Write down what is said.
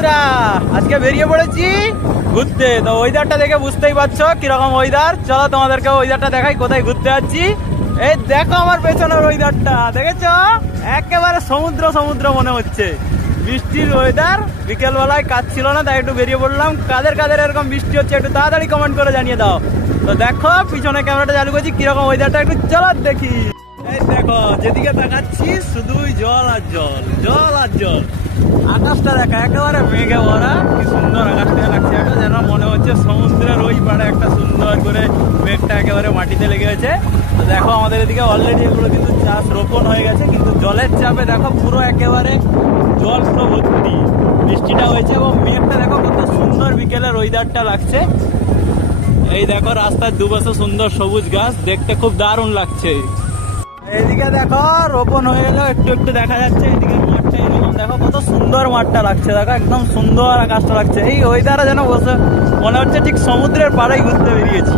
বন্ধুরা, আজকে বেরিয়ে পড়েছি ঘুরতে। তো ওয়েদারটা দেখে বুঝতেই পারছো কিরকম ওয়েদার। চলো তোমাদেরকে ওয়েদারটা দেখাই, কোথায় ঘুরতে যাচ্ছি। এই দেখো আমার পেছনের ওয়েদারটা, দেখেছো? একেবারে সমুদ্র সমুদ্র মনে হচ্ছে। বৃষ্টির ওয়েদার, বিকেল বেলায় কাজ ছিল না তাই একটু বেরিয়ে পড়লাম। কাদের কাদের এরকম বৃষ্টি হচ্ছে একটু তাড়াতাড়ি কমেন্ট করে জানিয়ে দাও। তো দেখো পিছনে ক্যামেরাটা চালু করছি, কিরকম ওয়েদারটা একটু চলো দেখি। এই দেখো যেদিকে তাকাচ্ছি শুধুই জল আর জল, জল আর জল। আকাশটা দেখা একেবারে মেঘে ভরা, কি সুন্দর আকাশটা লাগছে। একটা যেন মনে হচ্ছে সমুদ্রের ওই পাড়ে একটা সুন্দর করে মেঘটা একেবারে মাটিতে লেগে গেছে। তো দেখো আমাদের এদিকে অলরেডি এগুলো কিন্তু চাষ রোপণ হয়ে গেছে, কিন্তু জলের চাপে দেখো পুরো একেবারে জল পুরো ভর্তি। বৃষ্টিটা হয়েছে এবং মেঘটা দেখো কত সুন্দর বিকেলের ওয়েদারটা লাগছে। এই দেখো রাস্তার দুপাশে সুন্দর সবুজ গাছ, দেখতে খুব দারুণ লাগছে। এইদিকে দেখো রোপণ হয়ে গেল, একটু একটু দেখা যাচ্ছে। এইদিকে মাঠটা এরকম দেখো কত সুন্দর মাঠটা লাগছে, দেখো একদম সুন্দর আকাশটা লাগছে। এই ওয়েদারে যেন বসে মনে হচ্ছে ঠিক সমুদ্রের পাড়েই ঘুরতে বেরিয়েছি।